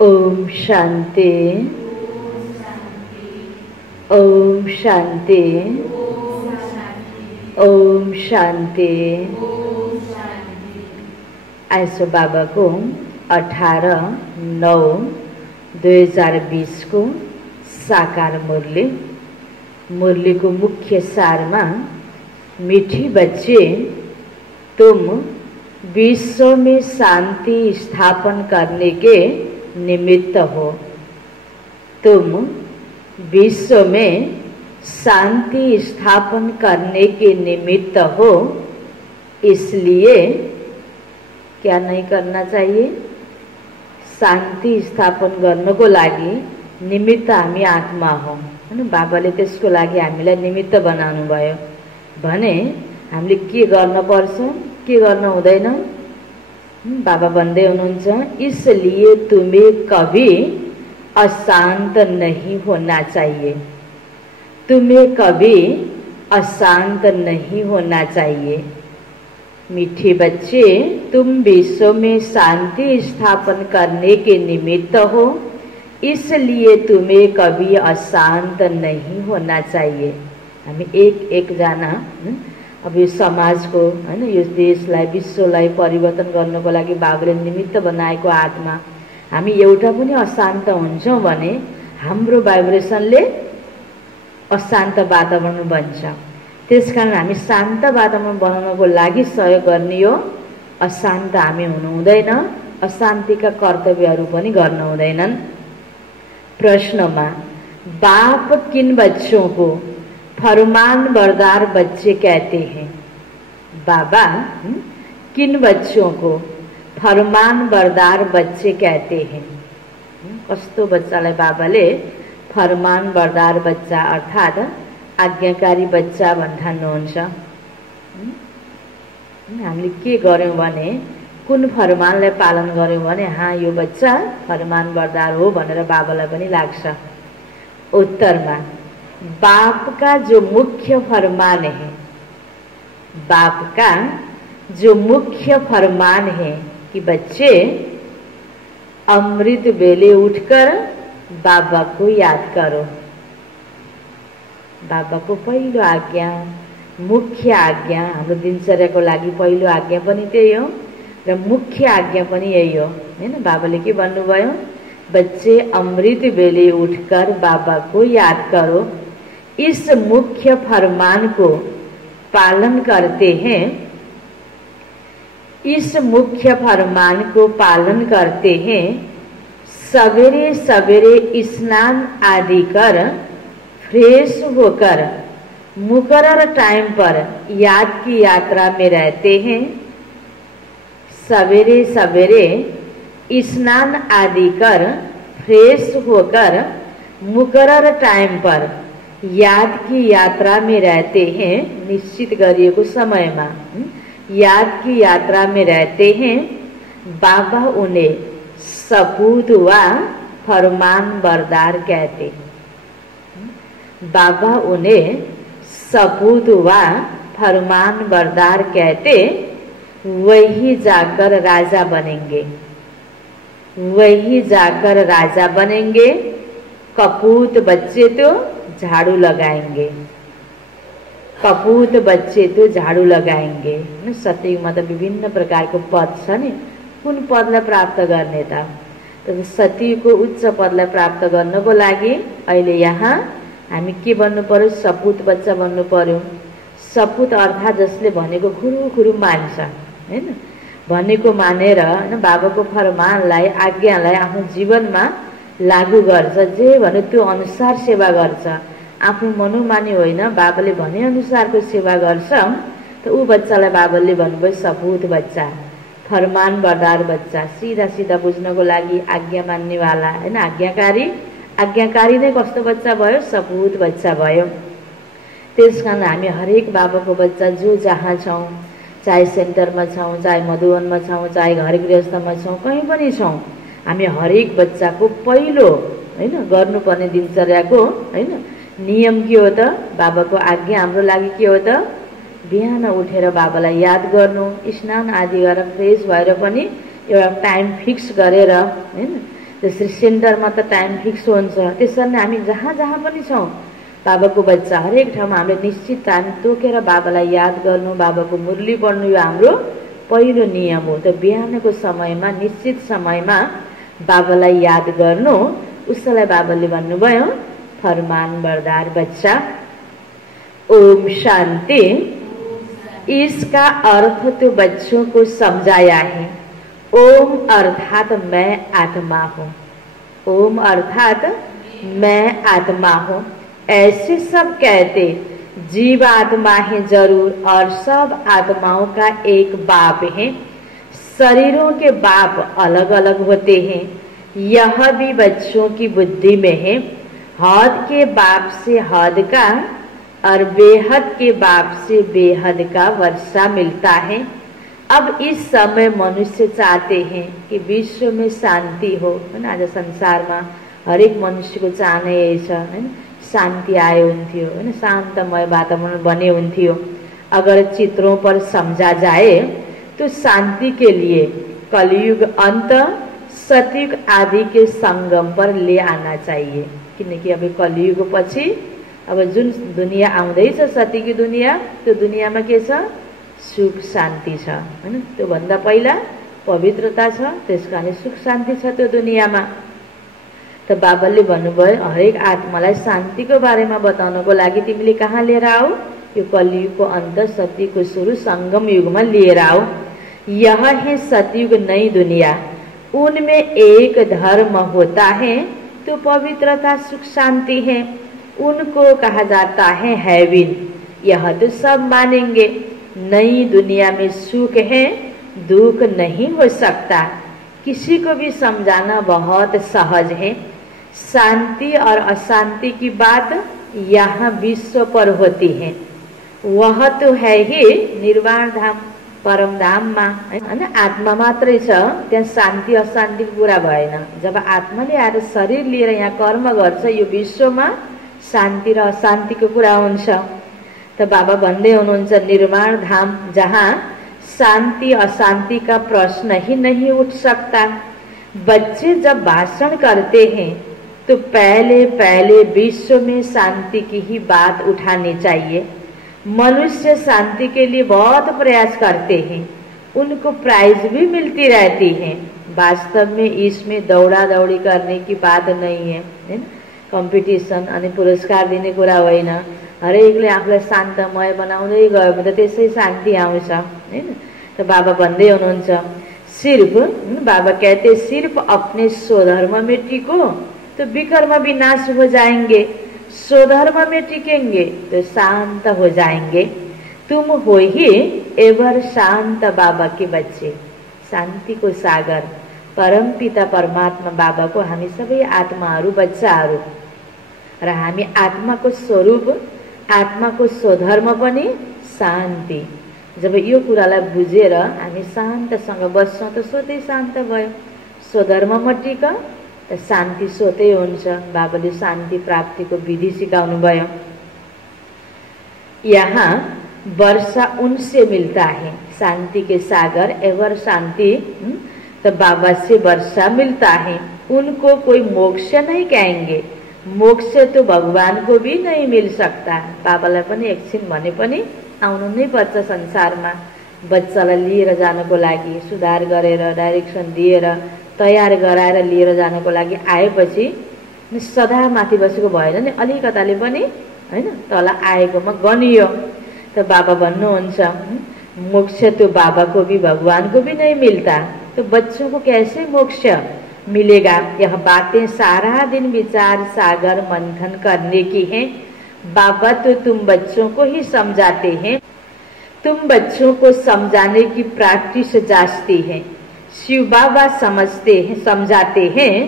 Om Shanti. Om Shanti. Om Shanti. Iso बाबा को 18/9/2020 को साकार मुरली। मुरली को मुख्य सार में, मीठी बच्चे तुम विश्व में शांति स्थापन करने के निमित्त हो। तुम विश्व में शांति स्थापन करने के निमित्त हो, इसलिए क्या नहीं करना चाहिए? शांति स्थापन गर्नको लागि निमित्त हामी आत्मा हौ हैन। बाबाले त्यसको लागि हामीलाई निमित्त बनाउनु भयो भने हामीले के गर्न पर्छ, के गर्न हुँदैन? बाबा भन्दै हुनुहुन्छ, इसलिए तुम्हें कभी अशांत नहीं होना चाहिए। तुम्हें कभी अशांत नहीं होना चाहिए। मीठे बच्चे, तुम विश्व में शांति स्थापन करने के निमित्त हो, इसलिए तुम्हें कभी अशांत नहीं होना चाहिए। हामी एक जना अब यो समाजको हैन, यो देशलाई विश्वलाई परिवर्तन गर्नको लागि बाबाले निमित्त बनाएको आत्मा हामी एउटा पनि अशान्त हुन्छौं भने हाम्रो भाइब्रेसनले अशान्त वातावरण बन्छ। त्यसकारण हामी शान्त वातावरण बनाउनको लागि सहयोग गर्ने हो। अशान्त हामी हुनु हुँदैन, अशान्तिका कर्तव्यहरू पनि गर्न हुँदैनन्। प्रश्नमा बाप किन बच्चों को फरमान बरदार बच्चे कहते हैं? बाबा किन बच्चों को फरमान बरदार बच्चे कहते हैं? कस्तो बच्चालाई बाबाले फरमान बरदार बच्चा अर्थात आज्ञाकारी बच्चा भन्नुहुन्छ? हामीले के गर्यौं भने, कुन फरमानलाई पालन गर्यौं भने हाँ यो बच्चा फरमान बरदार हो भनेर बाबालाई पनि लाग्छ। उत्तरमा बाप का जो मुख्य फरमान है, बाप का जो मुख्य फरमान है कि बच्चे अमृत बेले उठकर बाबा को याद करो। बाबा को पहिलो आज्ञा, मुख्य आज्ञा, हाम्रो दिनचर्याको लागि पहिलो आज्ञा पनि त्यही हो र मुख्य आज्ञा पनि यही हो हैन। बाबाले के भन्नुभयो? बच्चे अमृत बेले उठकर बाबा को याद करो। इस मुख्य फरमान को पालन करते हैं, इस मुख्य फरमान को पालन करते हैं। सवेरे सवेरे स्नान आदि कर फ्रेश होकर मुकर्रर टाइम पर याद की यात्रा में रहते हैं। सवेरे सवेरे स्नान आदि कर फ्रेश होकर मुकर्रर टाइम पर याद की यात्रा में रहते हैं। निश्चित गरिएको समयमा याद की यात्रा में रहते हैं। बाबा उन्हें सपूत व फरमान बरदार कहते हैं। बाबा उन्हें सपूत व फरमान बरदार कहते। वही जाकर राजा बनेंगे, वही जाकर राजा बनेंगे। कपूत बच्चे तो झाड़ू लगाएंगे, कपूत बच्चे तो झाड़ू लगाएंगे। सतयुगमा त विभिन्न प्रकारको पद छ नि, कुन पदलाई प्राप्त गर्ने त? सतीको उच्च पदलाई प्राप्त गर्नको लागि अहिले यहाँ हामी के बन्नु पर्यो? सपूत बच्चा बन्नु पर्यो। सपूत अर्थात जसले भनेको खुरु मान्छ हैन, भनेको मानेर हैन बाबाको फरमानलाई, आज्ञालाई आफ्नो जीवनमा लागू गर्छ। जे भन्यो त्यो अनुसार सेवा गर्छ। आफ्नो मनोमानी होइन, बाबाले भने अनुसारको सेवा गर्छ। त ऊ बच्चालाई बाबाले भन्नुभयो सपूत बच्चा, फरमान बरदार बच्चा। सीधा सीधा बुझ्नको लागि आज्ञा मान्नेवाला हैन, आज्ञाकारी। आज्ञाकारी नै कस्तो बच्चा भयो? सपूत बच्चा भयो। त्यसकारण हामी हरेक बाबाको बच्चा जो जहाँ छौं, चाहे सेन्टरमा छौं, चाहे मधुवनमा छौं, चाहे घर गृहस्थमा छौं, कहीँ पनि छौं, हामी हरेक बच्चाको पहिलो हैन गर्नुपर्ने दिनचर्याको हैन नियम के हो त? बाबाको आज्ञा हाम्रो लागि के हो त? बिहान उठेर बाबालाई याद गर्नु, स्नान आदि गरेर फ्रेश भएर पनि एउटा टाइम फिक्स गरेर हैन त्यसरी सेन्टरमा त टाइम फिक्स हुन्छ। त्यसरी नै हामी जहाँ जहाँ पनि छौँ बाबाको बच्चा हरेक ठाउँमा हामीले निश्चित टाइम तोकेर बाबालाई याद गर्नु, बाबाको मुरली पढ्नु यो हाम्रो पहिलो नियम हो। त बिहानको समयमा निश्चित समयमा बाबालाई याद गर्नु। उसलाई बाबाले भन्नुभयो फरमान बरदार बच्चा ओम शांति। इसका अर्थ तो बच्चों को समझाया है। ओम अर्थात मैं आत्मा हूँ। ओम अर्थात मैं आत्मा हूँ। ऐसे सब कहते जीव आत्मा है जरूर और सब आत्माओं का एक बाप है। शरीरों के बाप अलग अलग होते हैं। यह भी बच्चों की बुद्धि में है। हद के बाप से हद का और बेहद के बाप से बेहद का वर्षा मिलता है। अब इस समय मनुष्य चाहते हैं कि विश्व में शांति हो, है ना। आज संसार में हरेक मनुष्य को चाहना यही छ, है ना, शांति आए हुन्थ्यो, है ना, शांतमय वातावरण बने हुन्थ्यो। अगर चित्रों पर समझा जाए तो शांति के लिए कलयुग अंत सतयुग आदि के संगम पर ले आना चाहिए। किनकि अब कलयुग पछि अब जुन दुनिया आउँदैछ सतीकी दुनिया, त्यो दुनियामा के छ? सुख शान्ति छ, हैन। त्यो भन्दा पहिला पवित्रता छ, त्यसकारण सुख शान्ति छ त्यो दुनियामा। त बाबाले भन्नुभयो हरेक आत्मालाई शान्तिको बारेमा बताउनको लागि तिमीले कहाँ लिएर आऊ? यो कलियुगको अन्त सतीको सुरु संगम युगमा लिएर आऊ। यह है सतयुग नई दुनिया। उनमें एक धर्म होता है तो पवित्रता सुख शांति है। उनको कहा जाता है हेवन। यह तो सब मानेंगे। नई दुनिया में सुख है, दुख नहीं हो सकता। किसी को भी समझाना बहुत सहज है। शांति और अशांति की बात यहाँ विश्व पर होती है। वह तो है ही निर्वाण धाम परम धाममा, हैन। आत्मा मात्रै छ, त्यहाँ शान्ति अशान्तिको कुरा भएन। जब आत्माले आएर शरीर लिएर यहाँ कर्म गर्छ यो विश्वमा शान्ति र अशान्तिको कुरा हुन्छ। त बाबा भन्दै हुनुहुन्छ निर्वाण धाम जहाँ शांति अशांति का प्रश्न ही नहीं उठ सकता। बच्चे जब भाषण करते हैं तो पहले पहले विश्व में शांति की ही बात उठानी चाहिए। मनुष्य शांति के लिए बहुत प्रयास करते हैं, उनको प्राइज भी मिलती रहती है। वास्तव में इसमें दौड़ा दौड़ी करने की बात नहीं है, कम्पिटिसन अनि पुरस्कार दिने कुरा होइन। हरेकले आफूलाई शान्तमय बनाउँदै गयो भने त त्यसै शान्ति आउँछ, हैन। त बाबा भन्दै हुनुहुन्छ सिर्फ बाबा कहते सिर्फ अपने स्वधर्म में टिको तो विकर्म विनाश हो जाएंगे। स्वधर्म में टिकेंगे तो शांत हो जाएंगे। तुम हो ही एवर शांत बाबा के बच्चे। शांति को सागर परम पिता परमात्मा बाबा को हामी सबै आत्माहरू बच्चाहरू र हामी आत्माको स्वरूप आत्माको स्वधर्म पनि शान्ति। जब यो कुरालाई बुझेर हामी शान्तसँग बस्छौँ त स्वतै शान्त भयो। स्वधर्ममा टिक त शान्ति स्वतै हुन्छ। बाबाले शान्ति प्राप्तिको विधि सिकाउनु भयो। यहाँ वर्षा उनसे मिलता है। शांति के सागर एवर शांति तो बाबा से वर्षा मिलता है। उनको कोई मोक्ष नहीं कहेंगे। मोक्ष तो भगवान को भी नहीं मिल सकता। बाबालाई पनि एकछिन भने पनि आउनु नै पर्छ संसारमा। बच्चालाई लिएर जानको लागि सुधार गरेर डाइरेक्सन दिएर तयार गराएर लिएर जानको लागि आएपछि सदा माथि बसेको भएन नि, अलिकताले पनि हैन तल आएकोमा गनियो। तो बाबा भन्नुहुन्छ मोक्ष तो बाबा को भी भगवान को भी नहीं मिलता, तो बच्चों को कैसे मोक्ष मिलेगा? यह बातें सारा दिन विचार सागर मंथन करने की हैं। बाबा तो तुम बच्चों को ही समझाते हैं। तुम बच्चों को समझाने की प्रैक्टिस जांचती है। शिव बाबा समझाते हैं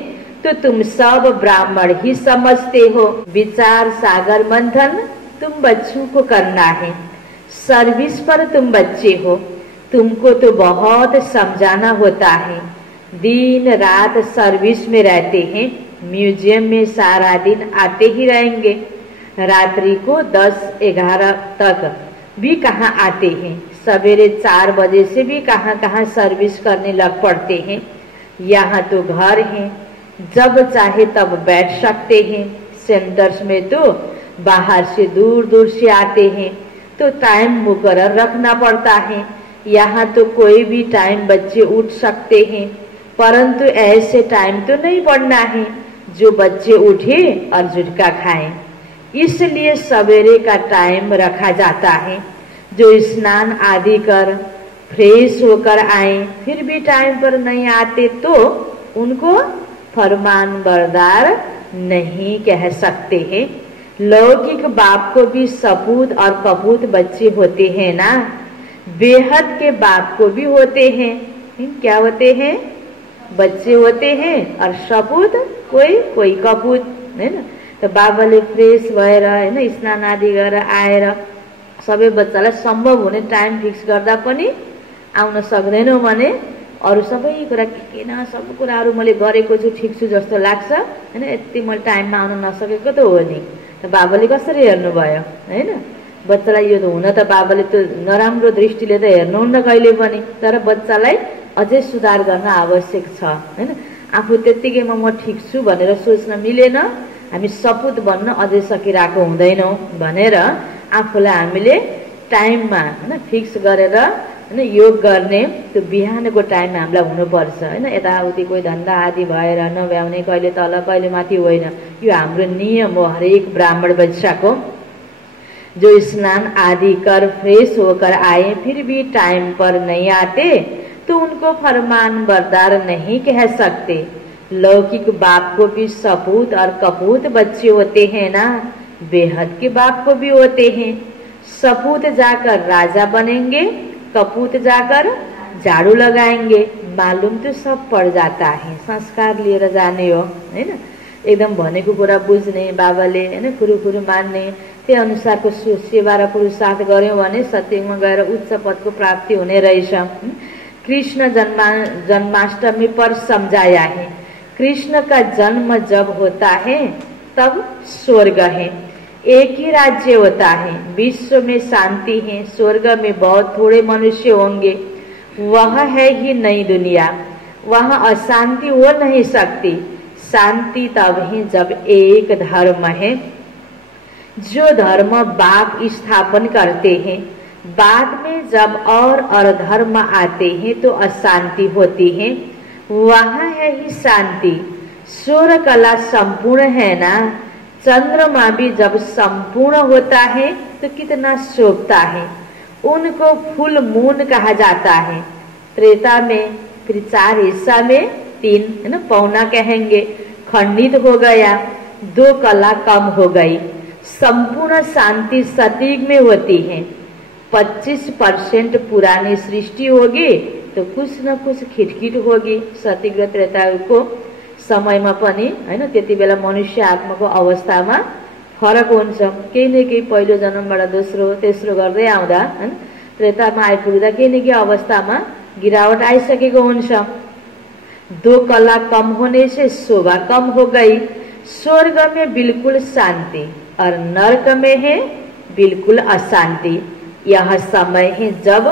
तो तुम सब ब्राह्मण ही समझते हो। विचार सागर मंथन तुम बच्चों को करना है। सर्विस पर तुम बच्चे हो, तुमको तो बहुत समझाना होता है। दिन रात सर्विस में रहते हैं। म्यूजियम में सारा दिन आते ही रहेंगे। रात्रि को 10-11 तक भी कहाँ आते हैं। सवेरे 4 बजे से भी कहाँ कहाँ सर्विस करने लग पड़ते हैं। यहाँ तो घर है, जब चाहे तब बैठ सकते हैं। सेंटर्स में तो बाहर से दूर दूर से आते हैं, तो टाइम मुकर्रर रखना पड़ता है। यहाँ तो कोई भी टाइम बच्चे उठ सकते हैं, परंतु ऐसे टाइम तो नहीं पढ़ना है जो बच्चे उठे और झुटका खाएं। इसलिए सवेरे का टाइम रखा जाता है। जो स्नान आदि कर फ्रेश होकर आए फिर भी टाइम पर नहीं आते तो उनको फरमानबरदार नहीं कह सकते हैं। लौकिक बाप को भी सपूत और कपूत बच्चे होते हैं ना, बेहद के बाप को भी होते हैं। क्या होते हैं? बच्चे होते हैं और सपूत कोई कपूत, है ना। तो बाबाले फ्रेश भएर हैन स्नान आदि गरेर आएर सबै बच्चालाई सम्भव हुने टाइम फिक्स गर्दा पनि आउन सक्दैनौ भने अरू सबै कुरा के न सबै कुराहरू मैले गरेको छु, ठिक छु जस्तो लाग्छ, हैन। यति मैले टाइममा आउन नसकेको त हो नि। त बाबाले कसरी हेर्नुभयो, हैन। बच्चालाई यो हुन त बाबाले त नराम्रो दृष्टिले त हेर्नुहुन्न कहिले पनि, तर बच्चालाई अझै सुधार गर्न आवश्यक छ, हैन। आफू त्यतिकैमा म ठिक छु भनेर सोच्न मिलेन, हामी सपुत बन्न अझै सकिरहेको हुँदैनौँ भनेर आफूलाई हामीले टाइममा हैन फिक्स गरेर हैन योग गर्ने त्यो बिहानको टाइम हामीलाई हुनुपर्छ, हैन। यताउति कोही धन्दा आदि भएर नभ्याउने, कहिले तल कहिले माथि होइन। यो हाम्रो नियम हो हरेक ब्राह्मण बच्चाको। जो स्नान आदि कर फ्रेश होकर आए फिर भी टाइम पर नहीं आते तो उनको फरमान बरदार नहीं कह सकते। लौकिक बाप को भी सपूत और कपूत बच्चे होते हैं ना, बेहद के बाप को भी होते हैं। सपूत जाकर राजा बनेंगे, कपूत जाकर झाड़ू लगाएंगे। मालूम तो सब पड़ जाता है, संस्कार लिएर जाने हो, हैन। एकदम भनेको कुरा बुझ्ने, बाबाले हैन कुरुकुरु मान्ने, त्यही अनुसारको सेवा र पुरुषार्थ गर्यौं भने सत्यमा गएर उच्च पदको प्राप्ति हुने रहेछ। कृष्ण जन्माष्टमी पर समझाया है, कृष्ण का जन्म जब होता है तब स्वर्ग है। एक ही राज्य होता है, विश्व में शांति है, स्वर्ग में बहुत थोड़े मनुष्य होंगे। वह है ही नई दुनिया, वहाँ अशांति हो नहीं सकती। शांति तब है जब एक धर्म है। जो धर्म बाप स्थापन करते हैं, बाद में जब और धर्म आते हैं तो अशांति होती है। वहाँ है ही शांति। सूर्य कला संपूर्ण है ना, चंद्रमा भी जब संपूर्ण होता है तो कितना शोभता है। उनको फुल मून कहा जाता है। त्रेता में फिर 4 हिस्सा में 3 है ना पौना कहेंगे, खंडित हो गया, 2 कला कम हो गई। संपूर्ण शांति सतयुग में होती है। 25% पुरानी सृष्टि होगी तो कुछ न कुछ खिटखिट होगी। सतयुग र त्रेतायुगको समयमा पनि हैन त्यति बेला मनुष्य आत्माको अवस्थामा फरक हुन्छ। केही न केही पहिलो जन्मबाट दोस्रो तेस्रो गर्दै आउँदा हैन त्रेतामा आइपुग्दा केही न केही अवस्थामा गिरावट आइसकेको हुन्छ। 2 कला कम होने से शोभा कम हो गई। स्वर्ग में बिल्कुल शांति और नरक में है बिल्कुल अशांति। यह समय है जब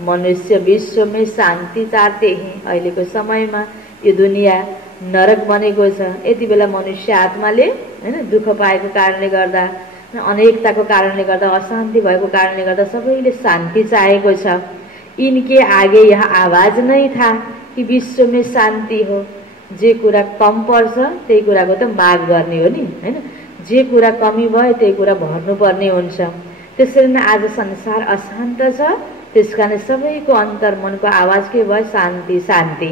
मनुष्य विश्व में शांति चाहते हैं। अहिलेको समयमा यो दुनिया नरक बनेको छ। यति बेला मनुष्य आत्माले हैन दुःख पाएको कारणले गर्दा, अनेकताको कारणले गर्दा, अशान्ति भएको कारणले गर्दा सबैले शान्ति चाहेको छ। इनके आगे यह आवाज नहीं था कि विश्व में शान्ति हो। जे कुरा कम पर्छ त्यही कुराको त माग गर्ने हो नि, हैन। जे कुरा कमी भयो त्यही कुरा भर्नुपर्ने हुन्छ। त्यसरी नै आज संसार अशान्त छ, त्यसकारण सबैको अन्तर्मनको आवाज के भयो? शान्ति शान्ति।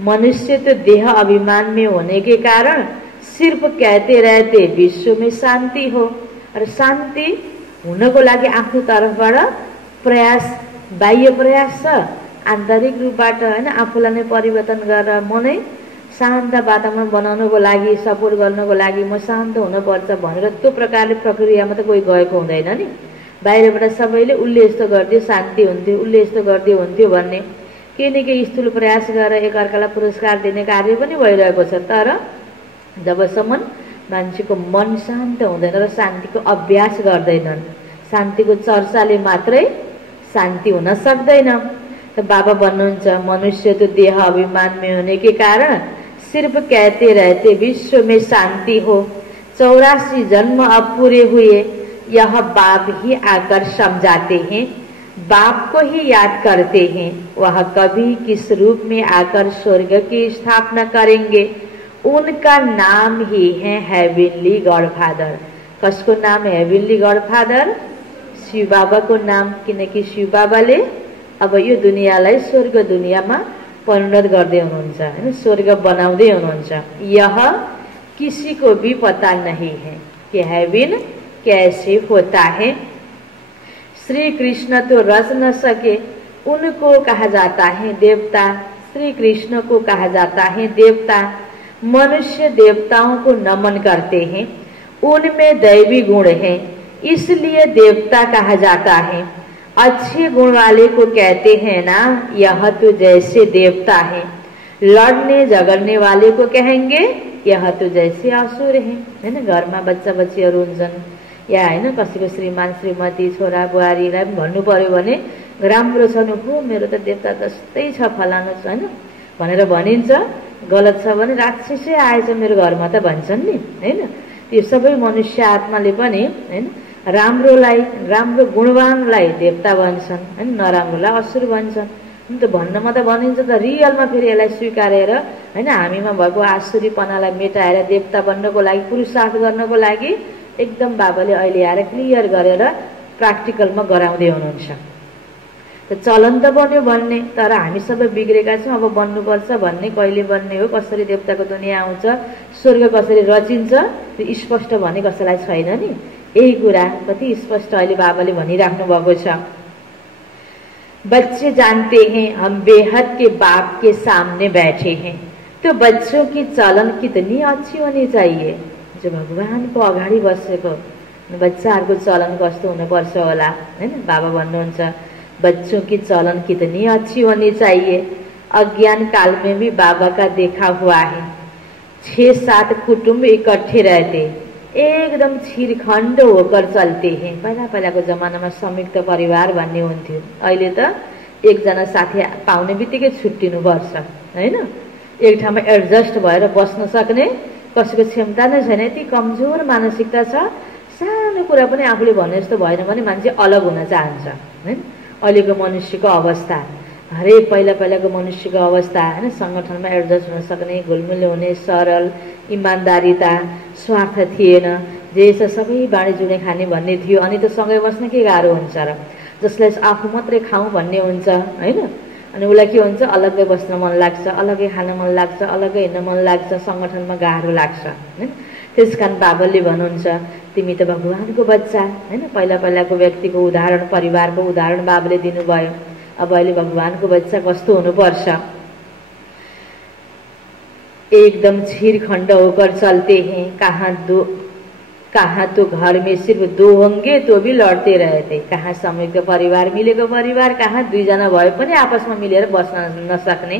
मनुष्य तो देह अभिमान में होने के कारण सिर्फ कहते रहते विश्व में शान्ति हो। र शान्ति हुनको लागि आफ्नो तर्फबाट प्रयास, बाह्य प्रयास छ। आन्तरिक रूपबाट हैन आफूलाई नै परिवर्तन गरेर मनै शान्त वातावरण बनाउनको लागि, सपोर्ट गर्नको लागि म शान्त हुनुपर्छ भनेर त्यो प्रकारले प्रक्रियामा त कोही गएको हुँदैन नि। बाहिरबाट सबैले उसले यस्तो गरिदियो शान्ति हुन्थ्यो, उसले यस्तो गरिदियो हुन्थ्यो भन्ने केही न केही स्थूल प्रयास गरेर एकअर्कालाई पुरस्कार दिने कार्य पनि भइरहेको छ। तर जबसम्म मान्छेको मन शान्त हुँदैन र शान्तिको अभ्यास गर्दैनन्, शान्तिको चर्चाले मात्रै शान्ति हुन सक्दैन। त बाबा भन्नुहुन्छ मनुष्य तो देह अभिमान में होने के कारण सिर्फ कहते रहते विश्व में शांति हो, 84 जन्म अब पूरे हुए, यह बाप ही आकर समझाते हैं, बाप को ही याद करते हैं। वह कभी किस रूप में आकर स्वर्ग की स्थापना करेंगे, उनका नाम ही है हेवनली गॉडफादर। कसको नाम हेवनली गॉडफादर? शिव बाबा को नाम, किनकि शिव बाबाले अब यो दुनियाँलाई स्वर्ग दुनियाँमा परिणत गर्दै हुनुहुन्छ हैन, स्वर्ग बनाउँदै हुनुहुन्छ। यह किसी को भी पता नहीं है कि हेवन कैसे होता है। श्री कृष्ण तो रच न सके, उनको कहा जाता है देवता। श्री कृष्ण को कहा जाता है देवता। मनुष्य देवताओं को नमन करते हैं, उनमें दैवी गुण है, इसलिए देवता कहा जाता है। अच्छे गुण वाले को कहते हैं ना, यह तो जैसे देवता है। लड़ने झगड़ने वाले को कहेंगे यह तो जैसे असुर है ना। घरमा बच्चा बच्चीहरू हुन्छन् या हैन, कसैको श्रीमान श्रीमती छोरा बुहारीलाई भन्नु पर्यो भने राम्रो छ नि, हो मेरो त देवता जस्तै छ फलानु छ हैन भनेर भनिन्छ। गलत छ भने राक्षसै आएछ मेरो घरमा त भन्छन् नि हैन। त्यो सबै मनुष्य आत्माले पनि हैन राम्रोलाई, राम्रो गुणवानलाई देवता भन्छन् हैन, नराम्रोलाई असुर भन्छन्। त भन्नमा त भनिन्छ त रियलमा फेरि यसलाई स्वीकारेर हैन हामीमा भएको आसुरीपनालाई मेटाएर देवता बन्नको लागि, पुरुषार्थ गर्नको लागि एकदम बाबाले अहिले आएर क्लियर गरेर प्र्याक्टिकलमा गराउँदै हुनुहुन्छ। त चलन त बन्यो भन्ने, तर हामी सबै बिग्रेका छौँ। अब बन्नुपर्छ भन्ने कहिले बन्ने हो, कसरी देवताको दुनियाँ आउँछ, स्वर्ग कसरी रचिन्छ, त्यो स्पष्ट भने कसैलाई छैन नि। यही कुरा कति स्पष्ट अहिले बाबाले भनिराख्नु भएको छ। बच्चे जानते हैं हम बेहद के बाप के सामने बैठे हैं, तो बच्चों की चलन कितनी अच्छी होनी चाहिए। जो भगवानको अगाडि बसेको बच्चाहरूको चलन कस्तो हुनुपर्छ होला हैन। बाबा भन्नुहुन्छ बच्चों की चलन कितनी अच्छी होनी चाहिए। अज्ञान काल में भी बाबा का देखा हुआ है, 6-7 कुटुंब इकट्ठे रहते, एकदम छिरखण्ड होकर चलते हैं। पहिलाको जमानामा संयुक्त परिवार भन्ने हुन्थ्यो। अहिले त एकजना साथी पाउने बित्तिकै छुट्टिनुपर्छ हैन। एक ठाउँमा एडजस्ट भएर बस्न सक्ने कसैको क्षमता नै छैन, यति कमजोर मानसिकता छ। सानो कुरा पनि आफूले भने जस्तो भएन भने मान्छे अलग हुन चाहन्छ हैन। अहिलेको मनुष्यको अवस्था, हरेक पहिलाको मनुष्यको अवस्था हैन, संगठनमा एडजस्ट हुन सक्ने, घुलमिल हुने, सरल, इमान्दारिता, स्वार्थ थिएन, जे छ सबै बाँडी जुडे खाने भन्ने थियो। अनि त सँगै बस्न के गाह्रो हुन्छ र, जसलाई आफू मात्रै खाउँ भन्ने हुन्छ हैन। अनि उसलाई के हुन्छ, अलग्गै बस्न मन लाग्छ, अलग्गै खान मन लाग्छ, अलग्गै हिँड्न मन लाग्छ, संगठनमा गाह्रो लाग्छ हैन। त्यसकारण बाबाले भन्नुहुन्छ तिमी त भगवानको बच्चा हैन। पहिलाको व्यक्तिको उदाहरण, परिवारको उदाहरण बाबाले दिनुभयो। अब अहिले भगवानको बच्चा कस्तो हुनुपर्छ। एकदम छिरखण्ड होकर चलते हैं, कहाँ तो घर में सिर्फ 2 होंगे तो भी लड़ते रहते। कहाँ संयुक्त परिवार, मिलेको परिवार, कहाँ 2 जना भए पनि आपसमा मिलेर बस्न नसक्ने।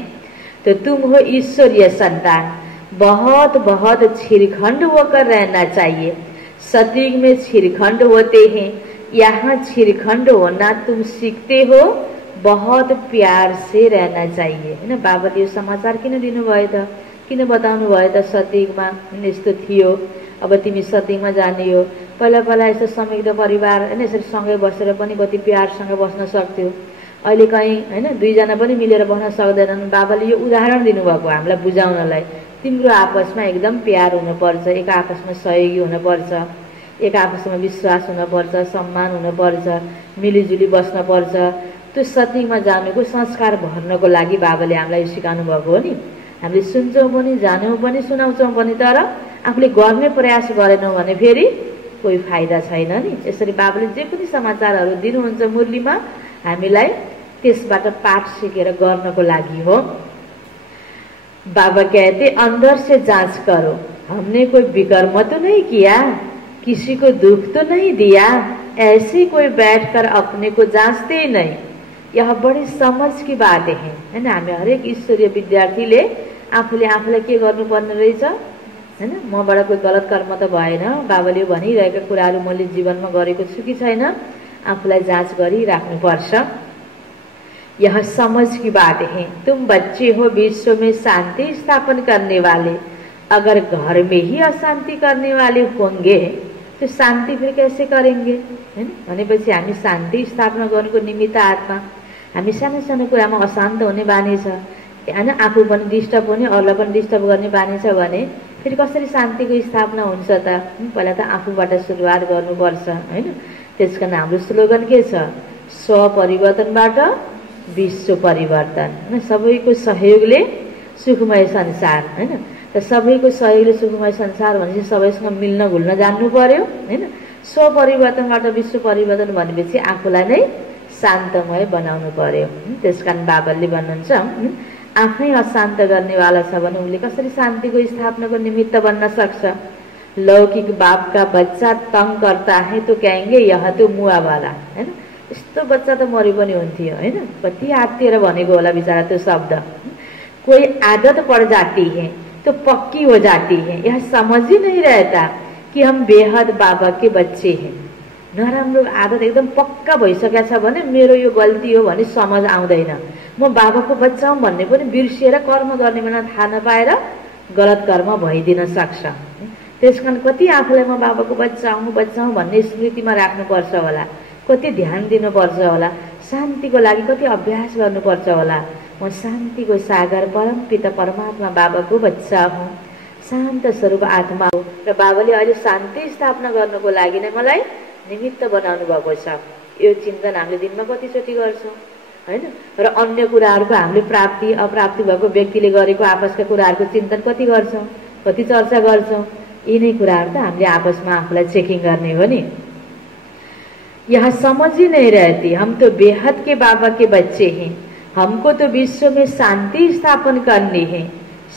तो तुम हो ईश्वरीय संतान, बहुत बहुत छिरखण्ड होकर रहना चाहिए। सतयुग में छिरखण्ड होते हैं, यहाँ छिरखण्ड होना तुम सीखते हो, बहुत प्यार से रहना चाहिए हैन। बाबाले यो समाचार किन दिनुभयो त, किन बताउनु भयो त? सतयुगमा यस्तो थियो, अब तिमी सतयुगमा जाने हो। पहिला यस्तो संयुक्त परिवार हैन, यसरी सँगै बसेर पनि कति प्यारसँग बस्न सक्थ्यो। अहिले कहीँ हैन 2 जना पनि मिलेर बस्न सक्दैनन्। बाबाले यो उदाहरण दिनुभएको हामीलाई बुझाउनलाई, तिम्रो आपसमा एकदम प्यार हुनुपर्छ, एक आपसमा सहयोगी हुनुपर्छ, एक आपसमा विश्वास हुनुपर्छ, सम्मान हुनुपर्छ, मिलिजुली बस्नुपर्छ। त्यो सतयुगमा जानुको संस्कार भर्नको लागि बाबाले हामीलाई सिकाउनु भएको हो नि। हामीले सुन्छौँ पनि, जानौँ पनि, सुनाउँछौँ पनि, तर आफूले गर्ने प्रयास गरेनौँ भने फेरि कोही फाइदा छैन नि। यसरी बाबाले जे पनि समाचारहरू दिनुहुन्छ मुरलीमा, हामीलाई त्यसबाट पाठ सिकेर गर्नको लागि हो। बाबा कहते अंदर से जांच करो, हमने कोई विकर्म तो नहीं किया, किसी को दुख तो नहीं दिया, ऐसे कोई बैठकर अपने को जांचते ही नहीं। यह बड़ी समझ की बात है हैन। हामी हरेक ईश्वरीय विद्यार्थीले आफूले आफूलाई के गर्नुपर्ने रहेछ हैन। मबाट कोही गलत कर्म त भएन, बाबाले भनिरहेका कुराहरू मैले जीवनमा गरेको छु कि छैन, आफूलाई जाँच गरिराख्नुपर्छ। यह समझ की बात है। तुम बच्चे हो, विश्व में शांति स्थापन करने वाले। अगर घर में ही अशांति करने वाले होंगे तो शान्ति फिर कैसे करेंगे, हैन? भनेपछि हामी शान्ति स्थापना गर्नुको निमित्त आत्मा, हामी सानो सानो कुरामा अशान्त हुने बानी छ, हैन? आफू पनि डिस्टर्ब हुने, अरूलाई पनि डिस्टर्ब गर्ने बानी छ भने फेरि कसरी शान्तिको स्थापना हुन्छ त? पहिला त आफूबाट सुरुवात गर्नुपर्छ, हैन? त्यसकारण हाम्रो स्लोगन के छ? स्व परिवर्तनबाट विश्व परिवर्तन, हैन? सबैको सहयोगले सुखमय संसार, हैन? त सबैको सहयोगले सुखमय संसार भनेपछि सबैसँग मिल्न घुल्न जान्नु पर्यो, हैन? स्व परिवर्तनबाट विश्व परिवर्तन भनेपछि आफूलाई नै शान्तमय बनाउनु पर्यो। त्यसकारण बाबाले भन्नुहुन्छ, आफै अशान्त गर्नेवाला छ भने उसले कसरी शान्तिको स्थापनाको निमित्त बन्न सक्छ? लौकिक बाप का बच्चा तंग करता है तो कहेंगे यह तो मुआ वाला, हैन? यस्तो बच्चा त मरि पनि हुन्थ्यो, हैन? कति आत्तिएर भनेको होला बिचारा त्यो शब्द। कोई आदत पड़ जाती है तो पक्की हो जाती है। यह समझ ही नहीं रहता कि हम बेहद बाबा के बच्चे हैं। नराम्रो आदत एकदम पक्का भइसकेको छ भने मेरो यो गल्ती हो भने समझ आउँदैन। म बाबाको बच्चा हुँ भन्ने पनि बिर्सिएर कर्म गर्ने बेला थाहा नपाएर गलत कर्म भइदिन सक्छ। त्यसकारण कति आफूलाई म बाबाको बच्चा हुँ भन्ने स्मृतिमा राख्नुपर्छ होला, कति ध्यान दिनुपर्छ होला, शान्तिको लागि कति अभ्यास गर्नुपर्छ होला। म शान्तिको सागर परम पिता परमात्मा बाबाको बच्चा हुँ, शान्त स्वरूप आत्मा हो र बाबाले अहिले शान्ति स्थापना गर्नको लागि नै मलाई निमित्त बनाउनु भएको छ। यो चिन्तन हामीले दिनमा कतिचोटि गर्छौँ, हैन? र अन्य कुराहरूको हामीले प्राप्ति अप्राप्ति भएको व्यक्तिले गरेको आपसका कुराहरूको चिन्तन कति गर्छौँ, कति चर्चा गर्छौँ। यिनै कुराहरू त हामीले आपसमा आफूलाई चेकिङ गर्ने हो नि। यह समझ ही नहीं रहती, हम तो बेहद के बाबा के बच्चे हैं, हमको तो विश्व में शांति स्थापन करनी है।